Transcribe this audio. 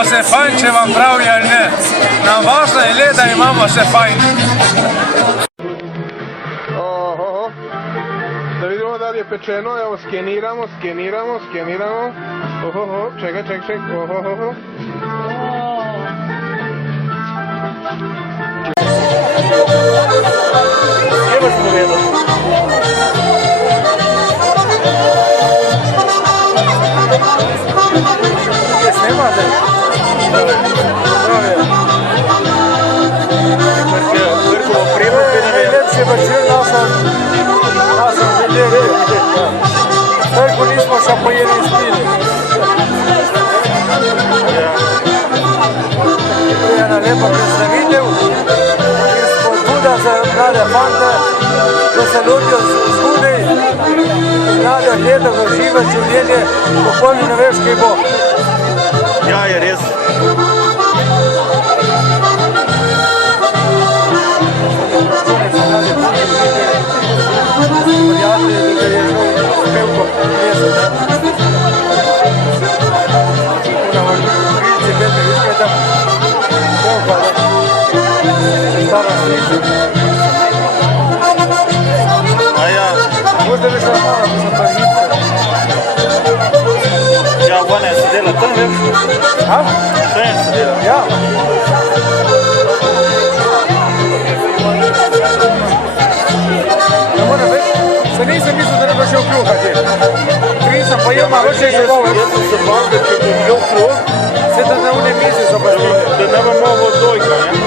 imamo se fajn, če vam pravi ali ne. Nam važno je le, da imamo se fajn. Da vidimo da li je pečeno, evo skeniramo. Čekaj. Evo smo vedeli. Snimate? Vrkovo primorke ne vem. Najlepše večer nasem želel videti. Toliko nismo še pojeli in spili. To je ena lepa predstavitev in spodbuda za mlade fante, da se lotijo zgodaj in mlade leta za živo življenje, popolni ne veš, kaj bo. Ja, je res. Prijatelji, da je šel s pevkom mesec. Na vrlici bedne, viš kaj tam pevka, da stara sliča. A ja. Možda bi šla stara, ko sem prvice. Ja, Vanja je sedela tam, veš? A? Tam je sedela. Ja. Ne moram več, se nisem mislil, da ne bo šel kruhati. Krisa pa jema, več je že bol. Jaz sem se bavil, če bi bil kruh, se da ne v ne misli so pa šli. Da ne bo mogo dojka, ne?